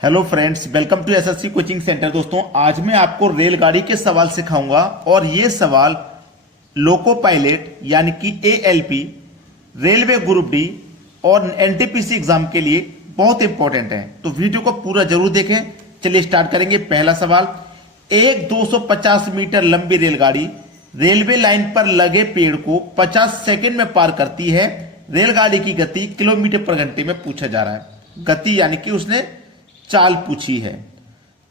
Hello friends, welcome to SSC coaching centre. दोस्तों, आज मैं आपको रेलगाड़ी के सवाल सिखाऊंगा और ये सवाल लोको पायलट यानी कि एएलपी, रेलवे ग्रुप डी और एनटीपीसी एग्जाम के लिए बहुत इंपॉर्टेंट है। तो वीडियो को पूरा जरूर देखें। चलिए स्टार्ट करेंगे। पहला सवाल, एक 250 मीटर लंबी रेलगाड़ी रेलवे लाइन पर लगे पेड़ को 50 सेकंड में पार करती है। रेलगाड़ी की गति किलोमीटर पर घंटे में पूछा जा रहा है। गति यानी कि उसने चाल पूछी है।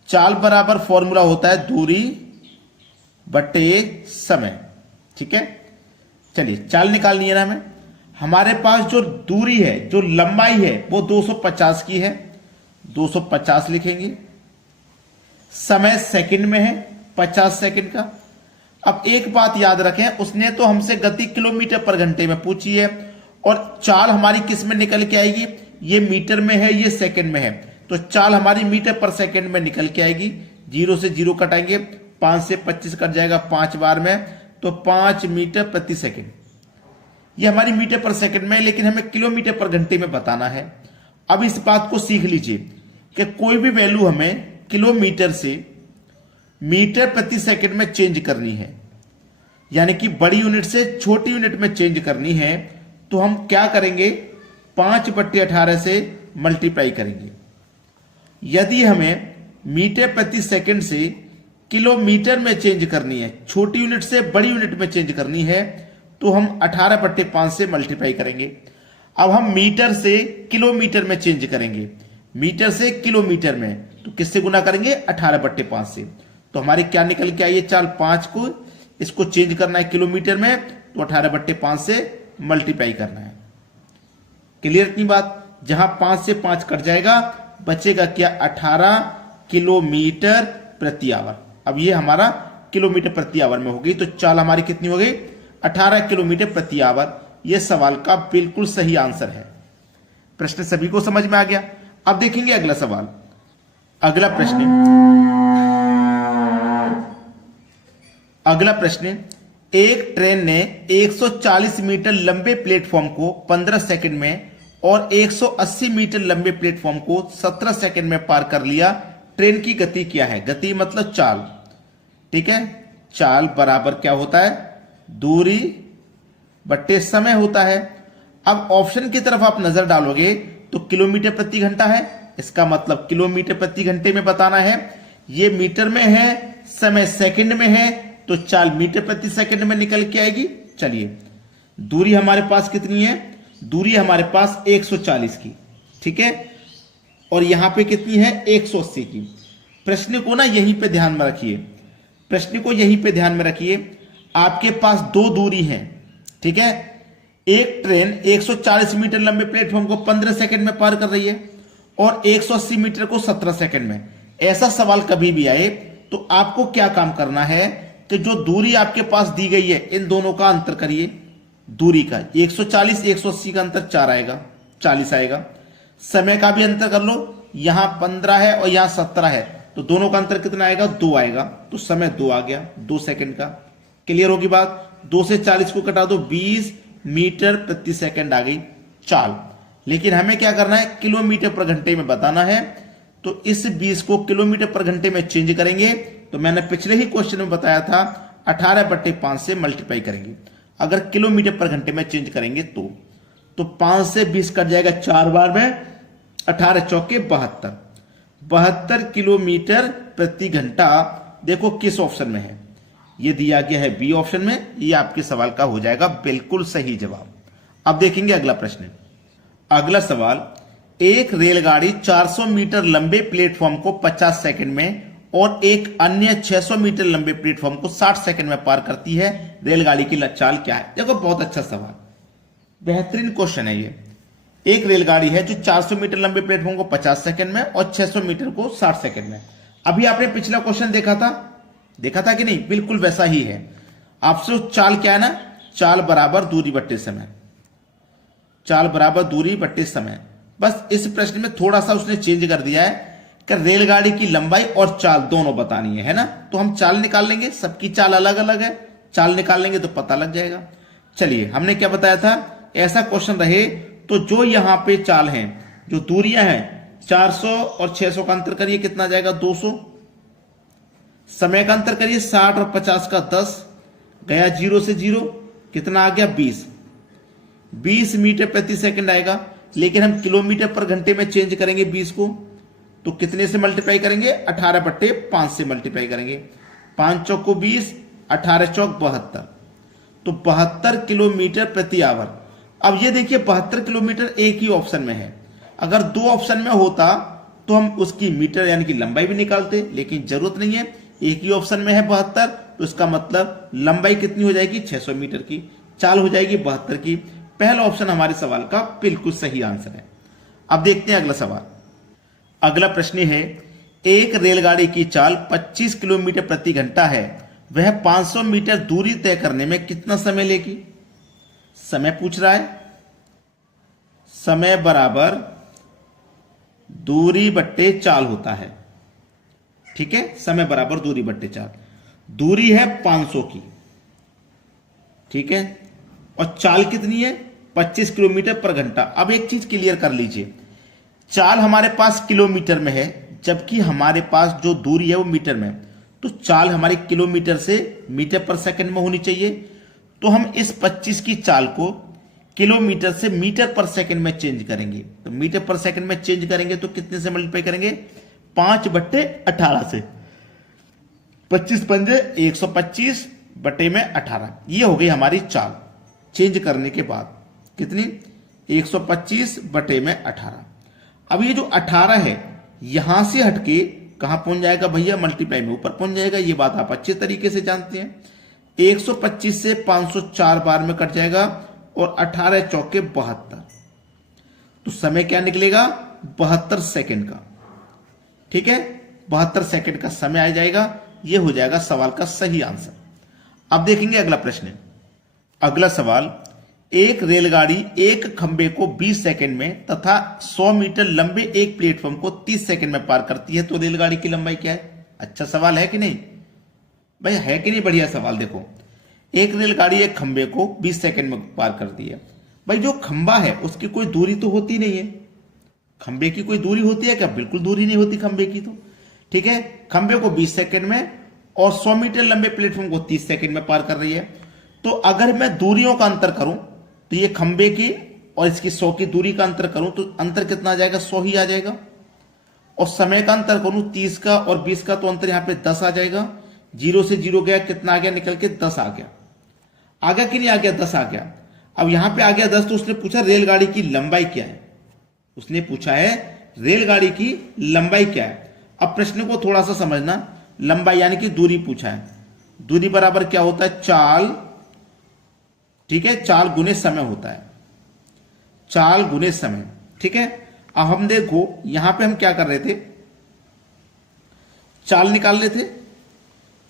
चाल बराबर फॉर्मूला होता है दूरी बटे समय। ठीक है, चलिए चाल निकालनी है ना हमें। हमारे पास जो दूरी है, जो लंबाई है, वो 250 की है। 250 लिखेंगे। समय सेकंड में है, 50 सेकंड का। अब एक बात याद रखें, उसने तो हमसे गति किलोमीटर पर घंटे में पूछी है और चाल हमारी किस में निकल के आएगी? ये मीटर में है, ये सेकंड में है, तो चाल हमारी मीटर पर सेकंड में निकल के आएगी। 0 से 0 कटाएंगे, 5 से 25 कट जाएगा 5 बार में, तो 5 मीटर प्रति सेकंड। ये हमारी मीटर पर सेकंड में है, लेकिन हमें किलोमीटर पर घंटे में बताना है। अब इस बात को सीख लीजिए कि कोई भी वैल्यू हमें किलोमीटर से मीटर प्रति सेकंड में चेंज करनी है, यानी कि बड़ी यूनिट से छोटी यूनिट में चेंज करनी है, तो हम क्या करेंगे? 5/18 से मल्टीप्लाई करेंगे। यदि हमें मीटर प्रति सेकंड से किलोमीटर में चेंज करनी है, छोटी यूनिट से बड़ी यूनिट में चेंज करनी है, तो हम 18/5 से मल्टीप्लाई करेंगे। अब हम मीटर से किलोमीटर में चेंज करेंगे। मीटर से किलोमीटर में तो किससे गुना करेंगे? 18/5 से। तो हमारी क्या निकल के आई है चाल? 5 को इसको चेंज करना है किलोमीटर में, तो 18/5 से मल्टीप्लाई करना है। क्लियर इतनी बात? जहां 5 से 5 कट जाएगा, बचेगा क्या? 18 किलोमीटर प्रति आवर। अब ये हमारा किलोमीटर प्रति आवर में होगी, तो चाल हमारी कितनी हो गई? 18 किलोमीटर प्रति आवर। यह सवाल का बिल्कुल सही आंसर है। प्रश्न सभी को समझ में आ गया? अब देखेंगे अगला सवाल। अगला प्रश्न, एक ट्रेन ने 140 मीटर लंबे प्लेटफॉर्म को 15 सेकंड में और 180 मीटर लंबे प्लेटफॉर्म को 17 सेकंड में पार कर लिया। ट्रेन की गति क्या है? गति मतलब चाल। ठीक है, चाल बराबर क्या होता है? दूरी बट्टे समय होता है। अब ऑप्शन की तरफ आप नजर डालोगे तो किलोमीटर प्रति घंटा है, इसका मतलब किलोमीटर प्रति घंटे में बताना है। ये मीटर में है, समय सेकंड में है, तो चाल मीटर प्रति सेकंड में निकल के आएगी। चलिए, दूरी हमारे पास कितनी है? दूरी हमारे पास 140 की। ठीक है, और यहां पे कितनी है? 180 की। प्रश्न को ना यहीं पे ध्यान में रखिए। प्रश्न को यहीं पे ध्यान में रखिए। आपके पास दो दूरी हैं। ठीक है, एक ट्रेन 140 मीटर लंबे प्लेटफॉर्म को 15 सेकंड में पार कर रही है और 180 मीटर को 17 सेकंड में। ऐसा सवाल कभी भी आए तो आपको क्या काम करना है कि जो दूरी आपके पास दी गई है, इन दोनों का अंतर करिए। दूरी का 140 180 का अंतर 4 आएगा, 40 आएगा। समय का भी अंतर कर लो, यहां 15 है और यहां 17 है, तो दोनों का अंतर कितना आएगा? 2 आएगा। तो समय 2 आ गया, 2 सेकंड का। क्लियर होगी बात? 2 से 40 को कटा दो, 20 मीटर प्रति सेकंड आ गई चाल। लेकिन हमें क्या करना है? किलोमीटर पर घंटे में बताना है, तो इस 20 को किलोमीटर पर घंटे में चेंज करेंगे। तो मैंने पिछले ही क्वेश्चन में बताया था, 18/5 से मल्टीप्लाई करेंगे। अगर किलोमीटर पर घंटे में चेंज करेंगे तो 5 से 20 कट जाएगा 4 बार में, 18 चौके 72। 72 किलोमीटर प्रति घंटा। देखो किस ऑप्शन में है? ये दिया गया है बी ऑप्शन में। ये आपके सवाल का हो जाएगा बिल्कुल सही जवाब। अब देखेंगे अगला प्रश्न। अगला सवाल, एक रेलगाड़ी 400 मीटर लंबे प्लेटफॉर्म को 50 सेकंड में और एक अन्य 600 मीटर लंबे प्लेटफॉर्म को 60 सेकंड में पार करती है। रेलगाड़ी की चाल क्या है? देखो बहुत अच्छा सवाल, बेहतरीन क्वेश्चन है ये। एक रेलगाड़ी है जो 400 मीटर लंबे प्लेटफॉर्म को 50 सेकंड में और 600 मीटर को 60 सेकंड में। अभी आपने पिछला क्वेश्चन देखा था कि नहीं? बिल्कुल वैसा ही है। आपसे चाल क्या है ना? चाल बराबर दूरी बट्टे समय। चाल बराबर दूरी बट्टे समय। बस इस प्रश्न में थोड़ा सा उसने चेंज कर दिया है कि रेलगाड़ी की लंबाई और चाल दोनों बतानी है ना? तो हम चाल निकाल लेंगे, सबकी चाल अलग अलग है, चाल निकाल लेंगे तो पता लग जाएगा। चलिए, हमने क्या बताया था? ऐसा क्वेश्चन रहे तो जो यहां पे चाल हैं, जो दूरियां हैं, 400 और 600 का अंतर करिए, कितना आ जाएगा 200। समय का अंतर करिए, 60 और 50 का 10 गया, 0 से 0 कितना आ गया 20 मीटर प्रति सेकंड आएगा। लेकिन हम किलोमीटर पर घंटे में चेंज करेंगे 20 को, तो कितने से मल्टीप्लाई करेंगे, 18/5 से मल्टीप्लाई करेंगे। 5 चौक को 20, 18 चौक 72, तो 72 किलोमीटर प्रति आवर। अब ये देखिए 72 किलोमीटर एक ही ऑप्शन में है, अगर 2 ऑप्शन में होता तो हम उसकी मीटर यानी कि लंबाई भी निकालते, लेकिन जरूरत नहीं है, एक ही ऑप्शन में है 72, तो इसका मतलब लंबाई कितनी हो जाएगी 600 मीटर की, चाल हो जाएगी 72 की। पहला ऑप्शन हमारे सवाल का बिल्कुल सही आंसर है। अब देखते हैं अगला सवाल। अगला प्रश्न है, एक रेलगाड़ी की चाल 25 किलोमीटर प्रति घंटा है, वह 500 मीटर दूरी तय करने में कितना समय लेगी। समय पूछ रहा है, समय बराबर दूरी बट्टे चाल होता है। ठीक है, समय बराबर दूरी बट्टे चाल। दूरी है 500 की, ठीक है, और चाल कितनी है 25 किलोमीटर पर घंटा। अब एक चीज क्लियर कर लीजिए, चाल हमारे पास किलोमीटर में है, जबकि हमारे पास जो दूरी है वो मीटर में, तो चाल हमारी किलोमीटर से मीटर पर सेकंड में होनी चाहिए। तो हम इस 25 की चाल को किलोमीटर से मीटर पर सेकंड में चेंज करेंगे, तो मीटर पर सेकंड में चेंज करेंगे तो कितने से मल्टीप्लाई करेंगे, 5/18 से। 25 पंजे 125 बटे में 18, ये हो गई हमारी चाल चेंज करने के बाद, कितनी 125 बटे में 18। अब ये जो 18 है यहां से हटके कहां पहुंच जाएगा भैया, मल्टीप्लाई में ऊपर पहुंच जाएगा। ये बात आप अच्छे तरीके से जानते हैं। 125 से 504 बार में कट जाएगा और 18 चौके 72, तो समय क्या निकलेगा 72 सेकंड का। ठीक है, 72 सेकंड का समय आ जाएगा। यह हो जाएगा सवाल का सही आंसर। अब देखेंगे अगला प्रश्न। अगला सवाल, एक रेलगाड़ी एक खंबे को 20 सेकंड में तथा 100 मीटर लंबे एक प्लेटफॉर्म को 30 सेकंड में पार करती है, तो रेलगाड़ी की लंबाई क्या है। अच्छा सवाल है कि नहीं भाई, है कि नहीं, बढ़िया सवाल। देखो, एक रेलगाड़ी एक खंबे को 20 सेकंड में पार करती है। भाई जो खंबा है उसकी कोई दूरी तो होती नहीं है, खंबे की कोई दूरी होती है क्या, बिल्कुल दूरी नहीं होती खंबे की। तो ठीक है, खंबे को 20 सेकंड में और 100 मीटर लंबे प्लेटफॉर्म को 30 सेकंड में पार कर रही है। तो अगर मैं दूरियों का अंतर करूं तो ये खंबे की और इसकी 100 की दूरी का अंतर करूं तो अंतर कितना आ जाएगा, 100 ही आ जाएगा। और समय का अंतर करूं 30 का और 20 का, तो अंतर यहां पे 10 आ जाएगा। 0 से 0 गया, कितना आ गया निकल के 10 आ गया। आ गया कि नहीं आ गया, 10 आ गया। अब यहां पे आ गया 10, तो उसने पूछा रेलगाड़ी की लंबाई क्या है, उसने पूछा है रेलगाड़ी की लंबाई क्या है। अब प्रश्न को थोड़ा सा समझना, लंबाई यानी कि दूरी पूछा है, दूरी बराबर क्या होता है, चाल। ठीक है, चाल गुने समय होता है, चाल गुने समय। ठीक है, अब हम देखो यहां पे हम क्या कर रहे थे, चाल निकाल रहे थे।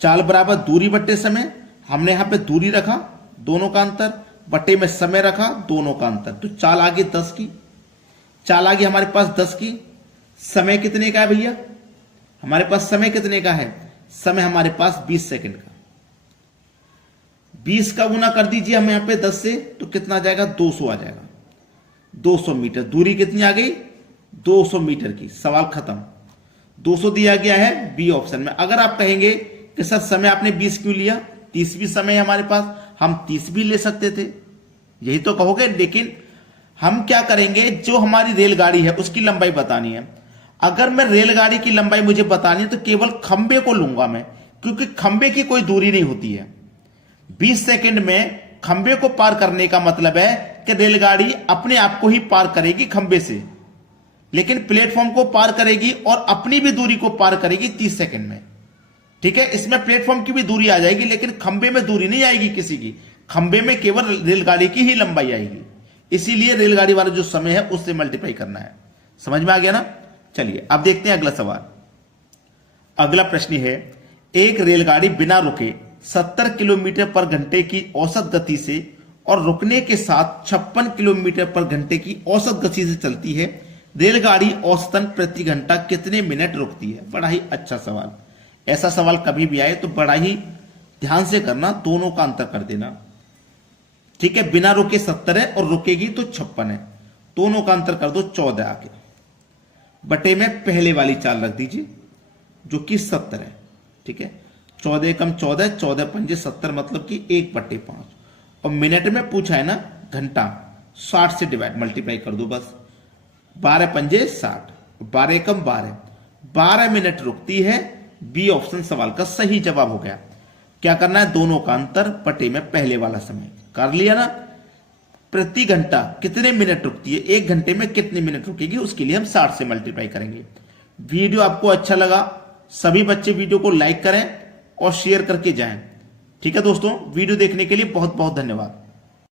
चाल बराबर दूरी बट्टे समय, हमने यहां पे दूरी रखा दोनों का अंतर, बट्टे में समय रखा दोनों का अंतर, तो चाल आ गई 10 की। चाल आ गई हमारे पास 10 की। समय कितने का है भैया, हमारे पास समय कितने का है, समय हमारे पास 20 सेकंड का। 20 का गुना कर दीजिए हम यहां पे 10 से, तो कितना आ जाएगा 200 आ जाएगा। 200 मीटर दूरी कितनी आ गई, 200 मीटर की। सवाल खत्म। 200 दिया गया है बी ऑप्शन में। अगर आप कहेंगे कि सर समय आपने 20 क्यों लिया, 30 भी समय है हमारे पास, हम 30 भी ले सकते थे, यही तो कहोगे। लेकिन हम क्या करेंगे, जो हमारी रेलगाड़ी है उसकी लंबाई बतानी है। अगर मैं रेलगाड़ी की लंबाई मुझे बतानी है तो केवल खंबे को लूंगा मैं, क्योंकि खंबे की कोई दूरी नहीं होती है। 20 सेकंड में खंबे को पार करने का मतलब है कि रेलगाड़ी अपने आप को ही पार करेगी खंबे से, लेकिन प्लेटफॉर्म को पार करेगी और अपनी भी दूरी को पार करेगी 30 सेकंड में। ठीक है, इसमें प्लेटफॉर्म की भी दूरी आ जाएगी, लेकिन खंबे में दूरी नहीं आएगी किसी की, खंबे में केवल रेलगाड़ी की ही लंबाई आएगी। इसीलिए रेलगाड़ी वाला जो समय है उससे मल्टीप्लाई करना है। समझ में आ गया ना। चलिए अब देखते हैं अगला सवाल। अगला प्रश्न है, एक रेलगाड़ी बिना रुके 70 किलोमीटर पर घंटे की औसत गति से और रुकने के साथ 56 किलोमीटर पर घंटे की औसत गति से चलती है। रेलगाड़ी औसतन प्रति घंटा कितने मिनट रुकती है। बड़ा ही अच्छा सवाल। ऐसा सवाल कभी भी आए तो बड़ा ही ध्यान से करना, दोनों का अंतर कर देना। ठीक है, बिना रुके 70 है और रुकेगी तो 56 है, दोनों का अंतर कर दो 14 आके। बटे में पहले वाली चाल रख दीजिए जो कि 70 है। ठीक है, 14 एकम 14, 14 पंजे 70, मतलब कि 1/5। और मिनट में पूछा है ना, घंटा, 60 से डिवाइड मल्टीप्लाई कर दो बस। 12 पंजे 60, 12 एकम 12, 12 मिनट रुकती है। बी ऑप्शन सवाल का सही जवाब हो गया। क्या करना है, दोनों का अंतर बटे में पहले वाला समय कर लिया ना। प्रति घंटा कितने मिनट रुकती है, 1 घंटे में कितने मिनट रुकेगी, उसके लिए हम 60 से मल्टीप्लाई करेंगे। वीडियो आपको अच्छा लगा, सभी बच्चे वीडियो को लाइक करें और शेयर करके जाएं। ठीक है दोस्तों, वीडियो देखने के लिए बहुत बहुत धन्यवाद।